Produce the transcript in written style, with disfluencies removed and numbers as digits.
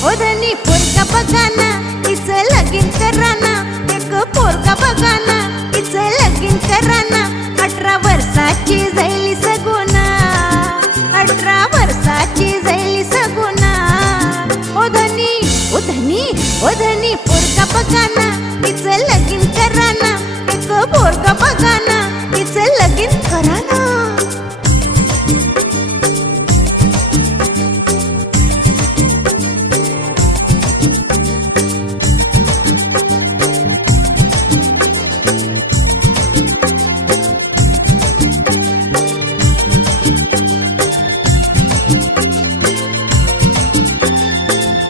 ओ धनी पोरगा बघाना तिचं लगीन कराना, एक पोरगा बघाना तिचं लगीन कराना. 18 वर्षाची झाली सगुना, 18 वर्षाची झाली सगुना. ओ धनी, ओ धनी, ओ धनी पोरगा बघाना